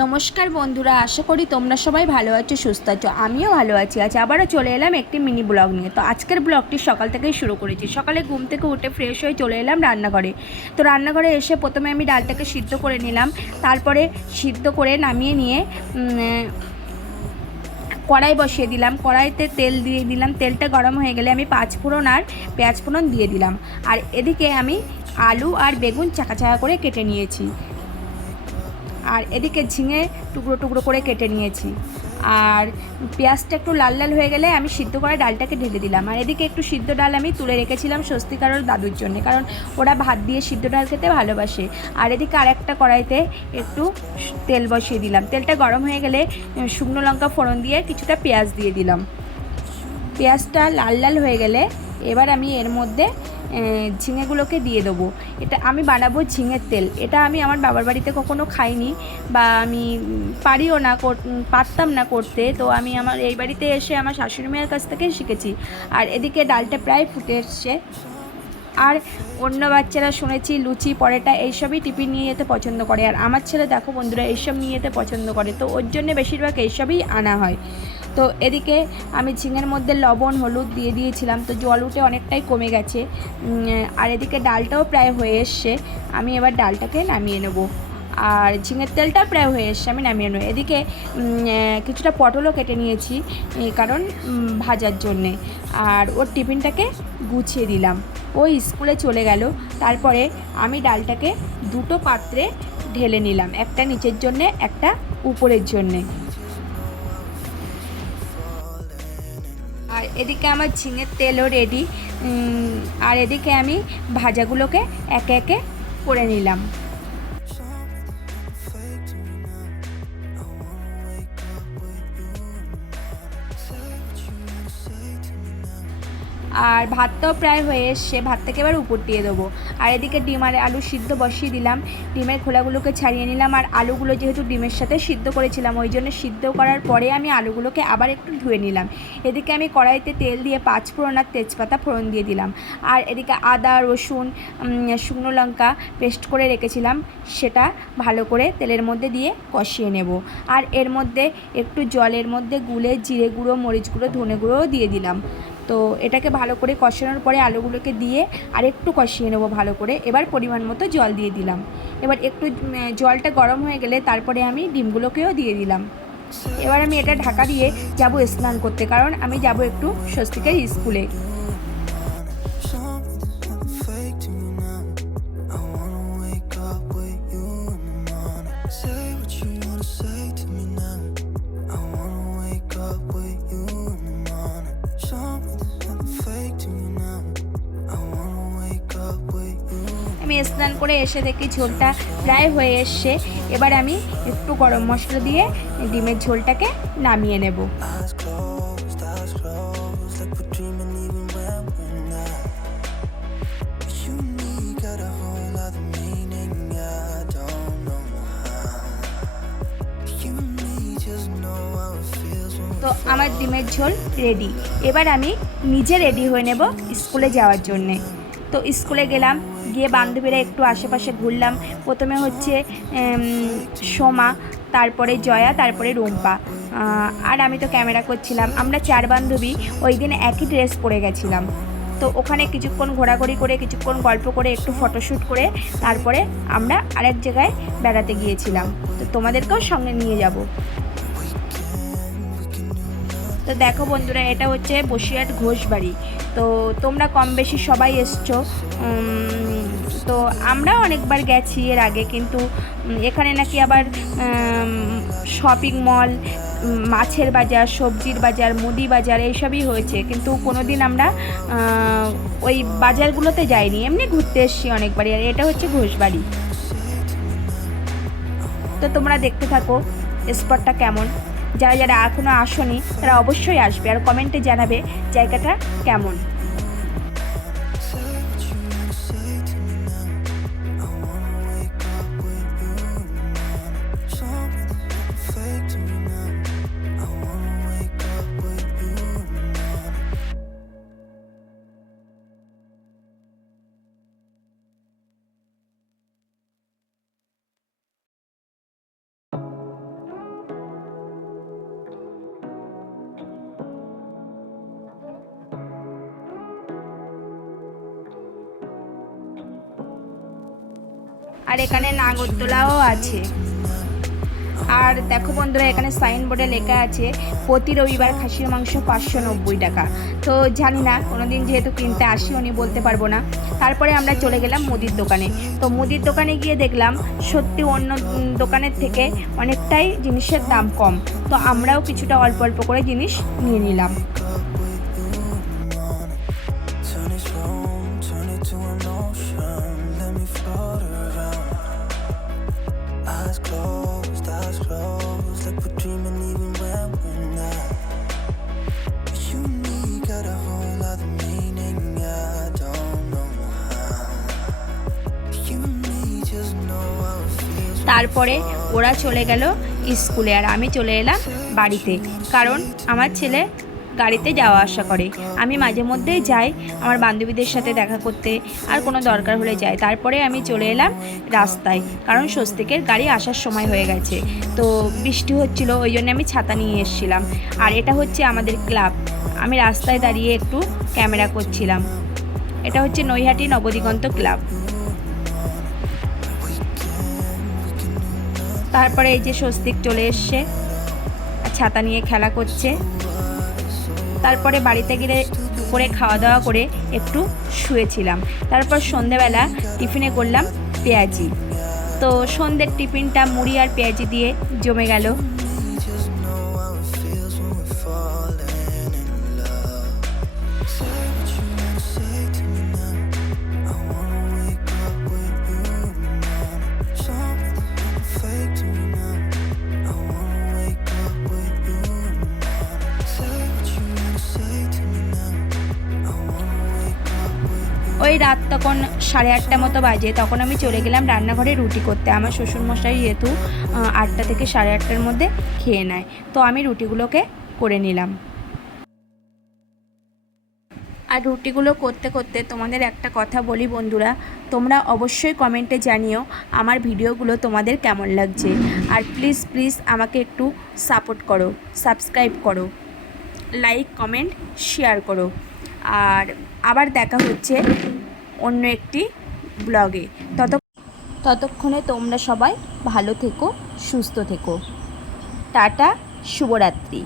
নমস্কার বন্ধুরা, আশা করি তোমরা সবাই ভালো আছো, সুস্থ আছো। আমিও ভালো আছি। আজ আবারও চলে এলাম একটি মিনি ব্লগ নিয়ে। তো আজকের ব্লগটি সকাল থেকেই শুরু করেছি। সকালে ঘুম থেকে উঠে ফ্রেশ হয়ে চলে এলাম রান্নাঘরে। তো রান্নাঘরে এসে প্রথমে আমি ডালটাকে সিদ্ধ করে নিলাম। তারপরে সিদ্ধ করে নামিয়ে নিয়ে কড়াই বসিয়ে দিলাম। কড়াইতে তেল দিয়ে দিলাম। তেলটা গরম হয়ে গেলে আমি পাঁচফোড়ন আর পেঁয়াজ ফোড়ন দিয়ে দিলাম। আর এদিকে আমি আলু আর বেগুন চাকা চাকা করে কেটে নিয়েছি। আর এদিকে ঝিঙে টুকরো টুকরো করে কেটে নিয়েছি। আর পেঁয়াজটা একটু লাল লাল হয়ে গেলে আমি সিদ্ধ করা ডালটাকে ঢেলে দিলাম। আর এদিকে একটু সিদ্ধ ডাল আমি তুলে রেখেছিলাম স্বস্তিকার ওর দাদুর জন্য, কারণ ওরা ভাত দিয়ে সিদ্ধ ডাল খেতে ভালোবাসে। আর এদিকে আরেকটা কড়াইতে একটু তেল বসিয়ে দিলাম। তেলটা গরম হয়ে গেলে শুকনো লঙ্কা ফোড়ন দিয়ে কিছুটা পেঁয়াজ দিয়ে দিলাম। পেঁয়াজটা লাল লাল হয়ে গেলে এবার আমি এর মধ্যে ঝিঙেগুলোকে দিয়ে দেবো। এটা আমি বানাবো ঝিঙের তেল। এটা আমি আমার বাবার বাড়িতে কখনো খাইনি, বা আমি পারিও না, পারতাম না করতে। তো আমি আমার এই বাড়িতে এসে আমার শাশুড়ি মায়ের কাছ থেকে শিখেছি। আর এদিকে ডালটা প্রায় ফুটে এসছে। আর অন্য বাচ্চারা শুনেছি লুচি পরোটা এইসবই টিফিন নিয়ে যেতে পছন্দ করে। আর আমার ছেলে দেখো বন্ধুরা এইসব নিয়ে যেতে পছন্দ করে, তো ওর জন্য বেশিরভাগ এইসবই আনা হয়। তো এদিকে আমি ঝিঙের মধ্যে লবণ হলুদ দিয়ে দিয়েছিলাম, তো জল উঠে অনেকটাই কমে গেছে। আর এদিকে ডালটাও প্রায় হয়ে এসছে। আমি এবার ডালটাকে নামিয়ে নেব। আর ঝিঙের তেলটা প্রায় হয়ে এসছে, আমি নামিয়ে নেব। এদিকে কিছুটা পটলও কেটে নিয়েছি, কারণ ভাজার জন্যে। আর ওর টিফিনটাকে গুছিয়ে দিলাম। ও স্কুলে চলে গেল। তারপরে আমি ডালটাকে দুটো পাত্রে ঢেলে নিলাম, একটা নিচের জন্যে একটা উপরের জন্যে। আর এদিকে আমার ঝিঙের তেলও রেডি। আর এদিকে আমি ভাজাগুলোকে একে একে করে নিলাম। আর ভাতটাও প্রায় হয়ে এসছে, ভাতটাকে এবার উপর দিয়ে দেবো। আর এদিকে ডিম আর আলু সিদ্ধ বসিয়ে দিলাম। ডিমের খোলাগুলোকে ছাড়িয়ে নিলাম। আর আলুগুলো যেহেতু ডিমের সাথে সিদ্ধ করেছিলাম, ওই জন্য সিদ্ধ করার পরে আমি আলুগুলোকে আবার একটু ধুয়ে নিলাম। এদিকে আমি কড়াইতে তেল দিয়ে পাঁচফোড়ন আর তেজপাতা ফোড়ন দিয়ে দিলাম। আর এদিকে আদা রসুন শুকনো লঙ্কা পেস্ট করে রেখেছিলাম, সেটা ভালো করে তেলের মধ্যে দিয়ে কষিয়ে নেব। আর এর মধ্যে একটু জলের মধ্যে গুলে জিরে গুঁড়ো মরিচ গুঁড়ো ধনে গুঁড়োও দিয়ে দিলাম। তো এটাকে ভালো করে কষানোর পরে আলুগুলোকে দিয়ে আর একটু কষিয়ে নেবো ভালো করে। এবার পরিমাণ মতো জল দিয়ে দিলাম। এবার একটু জলটা গরম হয়ে গেলে তারপরে আমি ডিমগুলোকেও দিয়ে দিলাম। এবার আমি এটা ঢাকা দিয়ে যাব স্নান করতে, কারণ আমি যাব একটু স্বস্তিকের স্কুলে। আমি স্নান করে এসে দেখি ঝোলটা প্রায় হয়ে এসছে। এবার আমি একটু গরম মশলা দিয়ে ডিমের ঝোলটাকে নামিয়ে নেব। তো আমার ডিমের ঝোল রেডি। এবার আমি নিজে রেডি হয়ে নেব স্কুলে যাওয়ার জন্যে। তো স্কুলে গেলাম, গিয়ে বান্ধবীরা একটু আশেপাশে ঘুরলাম। প্রথমে হচ্ছে সোমা, তারপরে জয়া, তারপরে রুম্পা। আর আমি তো ক্যামেরা করছিলাম। আমরা চার বান্ধবী ওই দিন একই ড্রেস পরে গেছিলাম। তো ওখানে কিছুক্ষণ ঘোরাঘুরি করে, কিছুক্ষণ গল্প করে, একটু ফটোশ্যুট করে তারপরে আমরা আরেক জায়গায় বেড়াতে গিয়েছিলাম। তো তোমাদেরকেও সঙ্গে নিয়ে যাব। তো দেখো বন্ধুরা, এটা হচ্ছে বসিরহাট ঘোষবাড়ি। তো তোমরা কম বেশি সবাই এসছো। তো আমরাও অনেকবার গেছি এর আগে, কিন্তু এখানে নাকি আবার শপিং মল, মাছের বাজার, সবজির বাজার, মুদি বাজার এইসবই হয়েছে, কিন্তু কোনো দিন আমরা ওই বাজারগুলোতে যাইনি, এমনি ঘুরতে এসেছি অনেকবারই। আর এটা হচ্ছে ঘোষবাড়ি। তো তোমরা দেখতে থাকো স্পটটা কেমন। যারা যারা এখনও আসোনি তারা অবশ্যই আসবে, আর কমেন্টে জানাবে জায়গাটা কেমন। আর এখানে নাগরদোলাও আছে। আর দেখো বন্ধুরা, এখানে সাইনবোর্ডে লেখা আছে প্রতি রবিবার খাসির মাংস 590 টাকা। তো জানি না, কোনো দিন যেহেতু কিনতে আসিও নি, বলতে পারবো না। তারপরে আমরা চলে গেলাম মুদির দোকানে। তো মুদির দোকানে গিয়ে দেখলাম সত্যি অন্য দোকানের থেকে অনেকটাই জিনিসের দাম কম। তো আমরাও কিছুটা অল্প অল্প করে জিনিস নিয়ে নিলাম। তারপরে ওরা চলে গেল স্কুলে আর আমি চলে এলাম বাড়িতে, কারণ আমার ছেলে গাড়িতে যাওয়া আসা করে। আমি মাঝে মধ্যেই যাই আমার বান্ধবীদের সাথে দেখা করতে, আর কোনো দরকার হলে যাই। তারপরে আমি চলে এলাম রাস্তায়, কারণ স্বস্তিকের গাড়ি আসার সময় হয়ে গেছে। তো বৃষ্টি হচ্ছিল, ওই জন্য আমি ছাতা নিয়ে এসেছিলাম। আর এটা হচ্ছে আমাদের ক্লাব। আমি রাস্তায় দাঁড়িয়ে একটু ক্যামেরা করছিলাম। এটা হচ্ছে নৈহাটি নবদিগন্ত ক্লাব। তারপরে এই যে স্বস্তিক চলে এসছে, ছাতা নিয়ে খেলা করছে। তারপরে বাড়িতে গেলে দুপুরে খাওয়া দাওয়া করে একটু শুয়েছিলাম। তারপর সন্ধেবেলা টিফিনে করলাম পেঁয়াজি। তো সন্ধ্যের টিফিনটা মুড়ি আর পেঁয়াজি দিয়ে জমে গেল। ওই রাত তখন 8:30 মতো বাজে। তখন আমি চলে গেলাম রান্নাঘরে রুটি করতে। আমার শ্বশুরমশাই যেহেতু 8টা থেকে 8:30-র মধ্যে খেয়ে নেয়, তো আমি রুটিগুলোকে করে নিলাম। আর রুটিগুলো করতে করতে তোমাদের একটা কথা বলি বন্ধুরা, তোমরা অবশ্যই কমেন্টে জানিও আমার ভিডিওগুলো তোমাদের কেমন লাগছে। আর প্লিজ প্লিজ আমাকে একটু সাপোর্ট করো, সাবস্ক্রাইব করো, লাইক কমেন্ট শেয়ার করো। আর আবার দেখা হচ্ছে অন্য একটি ব্লগে। ততক্ষণে তোমরা সবাই ভালো থেকো, সুস্থ থেকো। টাটা, শুভরাত্রি।